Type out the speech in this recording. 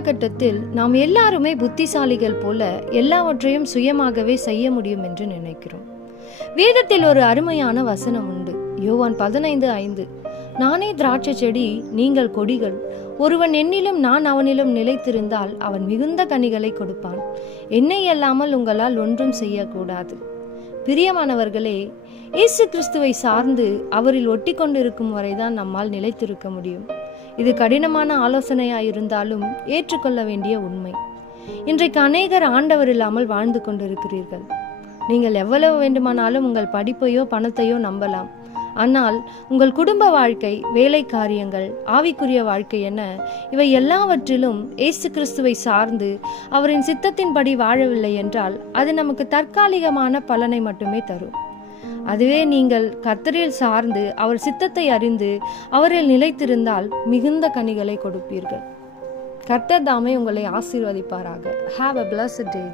காலகட்டத்தில் நாம் எல்லாருமே புத்திசாலிகள் போல எல்லாவற்றையும் சுயமாகவே செய்ய முடியும் என்று நினைக்கிறோம். வேதத்தில் ஒரு அருமையான வசனம் உண்டு. யோவான் 15:5, நானே திராட்சை செடி, நீங்கள் கொடிகள். ஒருவன் என்னிலும் நான் அவனிலும் நிலைத்திருந்தால் அவன் மிகுந்த கனிகளை கொடுப்பான். என்னை அல்லாமல் உங்களால் ஒன்றும் செய்யக்கூடாது. பிரியமானவர்களே, இயேசு கிறிஸ்துவை சார்ந்து அவரில் ஒட்டி கொண்டிருக்கும் வரைதான் நம்மால் நிலைத்திருக்க முடியும். இது கடினமான ஆலோசனையாயிருந்தாலும் ஏற்றுக்கொள்ள வேண்டிய உண்மை. இன்றைக்கு அநேகர் ஆண்டவர் இல்லாமல் வாழ்ந்து கொண்டிருக்கிறீர்கள். நீங்கள் எவ்வளவு வேண்டுமானாலும் உங்கள் படிப்பையோ பணத்தையோ நம்பலாம். ஆனால் உங்கள் குடும்ப வாழ்க்கை, வேலை காரியங்கள், ஆவிக்குரிய வாழ்க்கை என இவை எல்லாவற்றிலும் இயேசு கிறிஸ்துவை சார்ந்து அவரின் சித்தத்தின்படி வாழவில்லை என்றால் அது நமக்கு தற்காலிகமான பலனை மட்டுமே தரும். அதுவே நீங்கள் கர்த்தரில் சார்ந்து அவர் சித்தத்தை அறிந்து அவரில் நிலைத்திருந்தால் மிகுந்த கனிகளை கொடுப்பீர்கள். கர்த்தர் தாமே உங்களை ஆசீர்வதிப்பாராக. Have a blessed day.